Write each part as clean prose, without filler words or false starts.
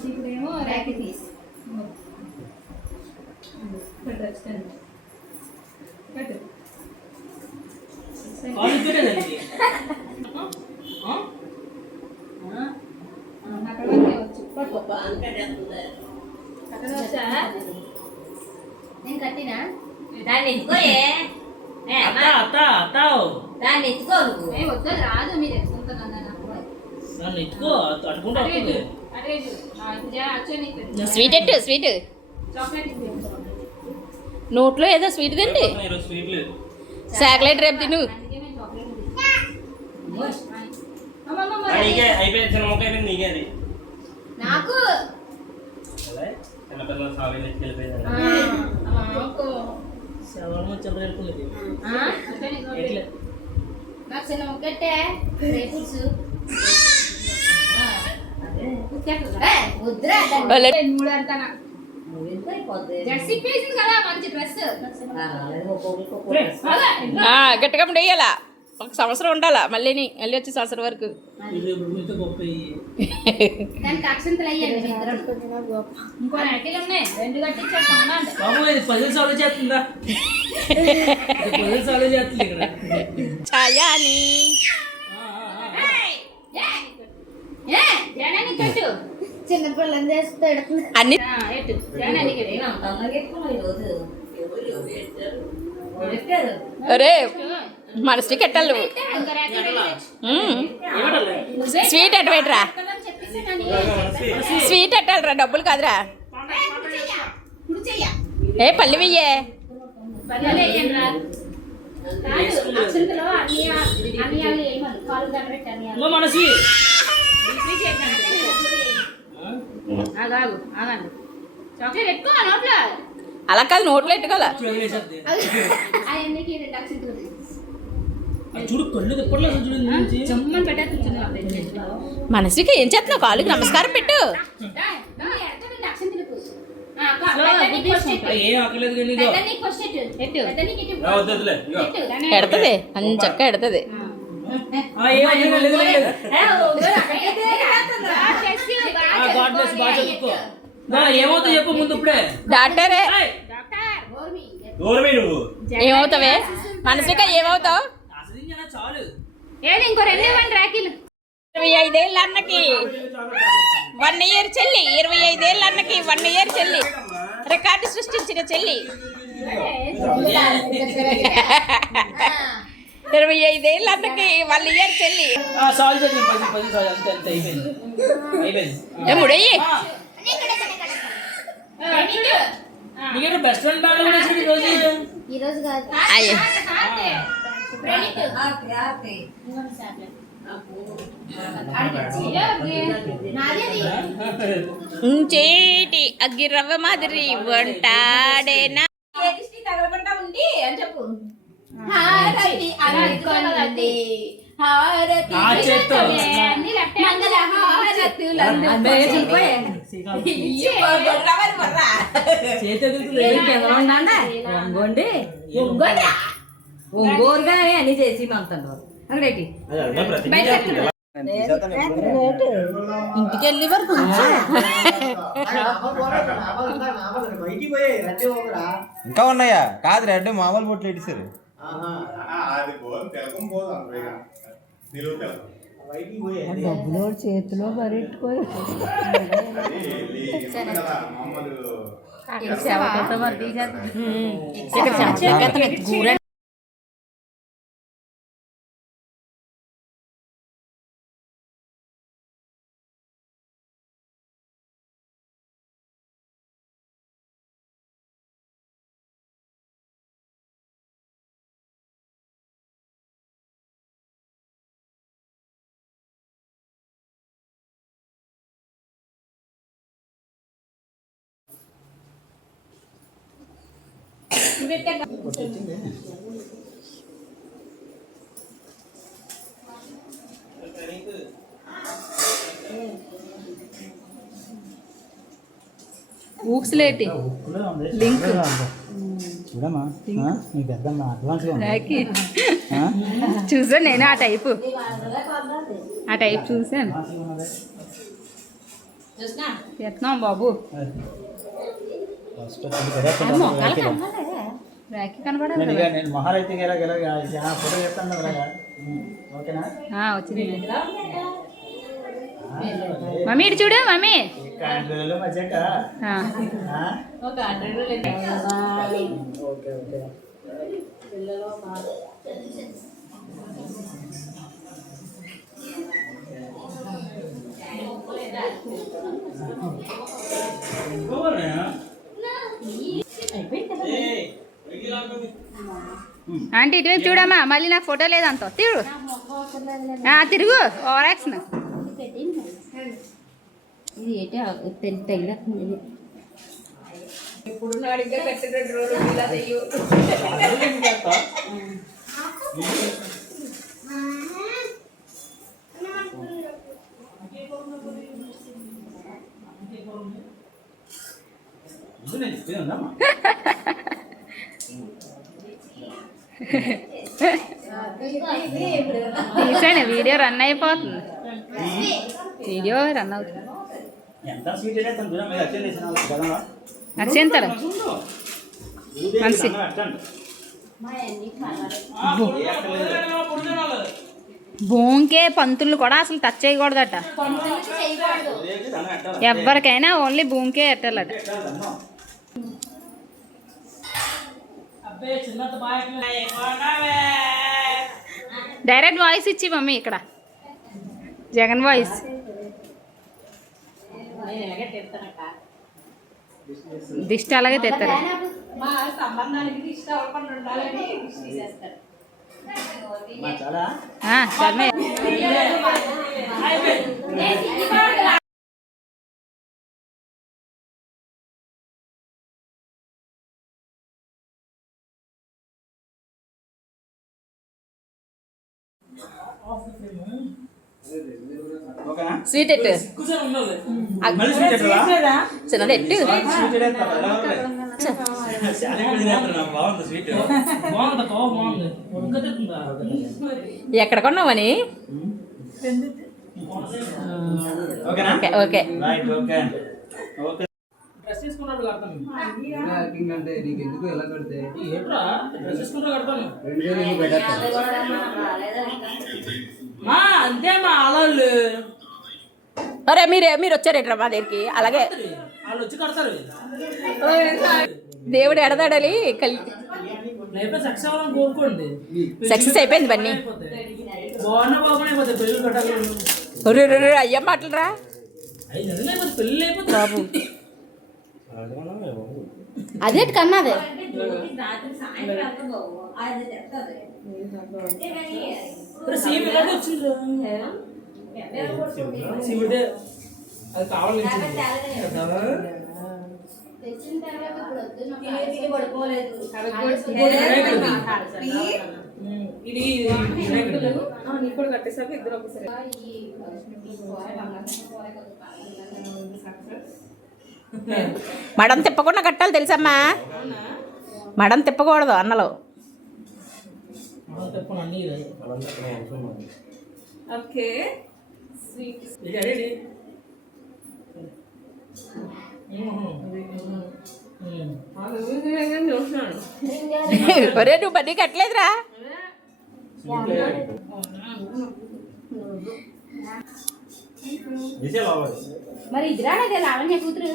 ఇప్పుడేమో ర్యాకి తీసి నేను కట్టినా దాన్ని ఎత్తుకోయే దాన్ని ఎత్తుకో వద్దు రాదు మీరు స్వీట్ ఎట్టు స్వీట్ నోట్లో ఏదో స్వీట్ తిండి చాక్లెట్ రేపు తిను నాకు నాకు చిన్న ముక్కట్టే గట్టిగా వేయాలా ఒక సంవత్సరం ఉండాలా మళ్ళీ వచ్చే సంవత్సరం వరకు ఛాయాని చిన్నపిల్లని చేస్తాడు అన్ని అరే మనసుకి కట్టాలి స్వీట్ అట్ట పెట్టరా స్వీట్ అట్టాలరా డబ్బులు కాదురా ఏ పల్లి వెయ్యే అలా కాదు నోట్లో ఎట్టుకోవాలా మనసుకి ఏం చేస్తున్నావు కాళ్ళకి నమస్కారం పెట్టు ఎడతది అంచక్క ఎడతది ఏమవుతావు చెప్పు ముందు ఇప్పుడే డాక్టరే ఏమవుతావే మనసుక ఏమవుతావు ఇంకో 25 ఏళ్ళ అన్నకి 1 ఇయర్ చెల్లి 25 ఏళ్ళ అన్నకి 1 ఇయర్ చెల్లి రికార్డు సృష్టించిన చెల్లి 25 ఏళ్ళ అన్నకి 1 ఇయర్ చెల్లి ముడయ్యి బెస్ట్ ఫ్రెండ్ ఈరోజు చేటి అగ్గిరవ్వ మాదిరి వంటాడేనా తగలకుండా ఉండి అని చెప్పు హారతి అనుకోండి హారతి మంగళ ఒంగోరుగా అని చేసి మంతంలో అక్కడేటి ఇంటికి వెళ్ళి వరకు ఇంకా ఉన్నాయా కాదు రెడ్ మామూలు బొట్లు ఇచ్చారు డబ్బులు చేతిలో మరెట్టుకోరు ఊక్స్లేటి లింక్ చూడమ్మా నీ పెద్దమ్మ అడ్వాన్స్గా రాఖీ చూసాను నేను ఆ టైపు చూసాను. ఎత్తున్నాం బాబు. రాఖీ కనపడదు. నేను మహారైతే ఫోటో చెప్తాను కదా. ఓకేనా? వచ్చింది మమ్మీ. ఇటు చూడు మమ్మీ. మధ్యక ఓకే ఓకే. ఆంటీ ఇటువైపు చూడమ్మా. మళ్ళీ నాకు ఫోటో లేదంత తిరుగు. తిరుగు. Over action. ఇది ఏంటి తగిలేస్తుంది. ఇప్పుడు నాడిగా కట్టినట్టు రోజు ఇలా చెయ్యు. తీసాను. వీడియో రన్ అయిపోతుంది. వీడియో రన్ అవుతుంది. అక్షంతలు మనిషి భూమికే పంతులు కూడా అసలు టచ్ చేయకూడదట. ఎవరికైనా ఓన్లీ భూమికే ఎట్టాలట. డైరెక్ట్ వాయిస్ ఇచ్చి మమ్మీ. ఇక్కడ జగన్ వాయిస్. దిష్టి అలాగే తెస్తారు. చర్మే. స్వీట్ ఎట్టు చిన్నది ఎట్టు. ఎక్కడ కొన్నావని? ఓకే. అంతే మా ఆలోళ్ళు. అరే మీరు వచ్చారేట్రా మా దగ్గరికి. అలాగే వాళ్ళు వచ్చి కడతారు. దేవుడు ఎడదాడలి సక్సెస్ కోరుకోండి. సక్సెస్ అయిపోయింది బన్నీ. బాగున్న బాబు అయిపోతాయి పెళ్ళి కట్టాలి. అయ్యా మాటలరా పెళ్ళి అయిపోతుంది బాబు. అదేంటి కన్నాదే. శివుడే అది కావాలి. ఇది ఇప్పుడు కట్టేసరికి ఇద్దరు ఒకసారి. మడం తిప్పకుండా కట్టాలి తెలుసమ్మా. మడం తిప్పకూడదు అన్నలో. ఓకే. ఒరే నువ్వు బడ్డీ కట్టలేదురా. మరి ఇదిరానే లావణ్య కూతురు.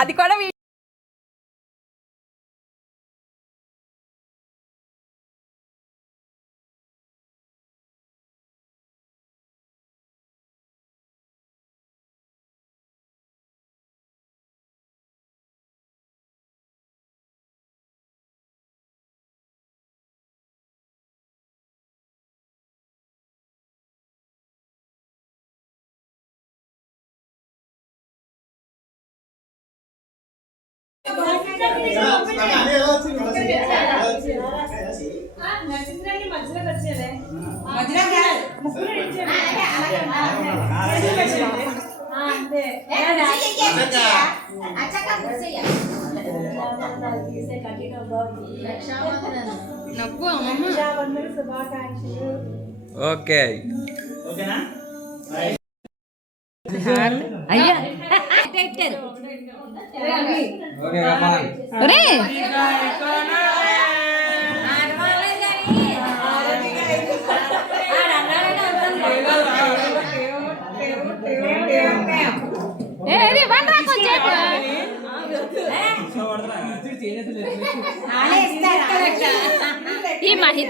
అది కూడా నవ్వు అమ్మమ్మ. ఓకే ఓకేనా అయ్యా ఓకే అమ్మా ఒరే బండ్రా కొంచెంసేపు. ఈ మహి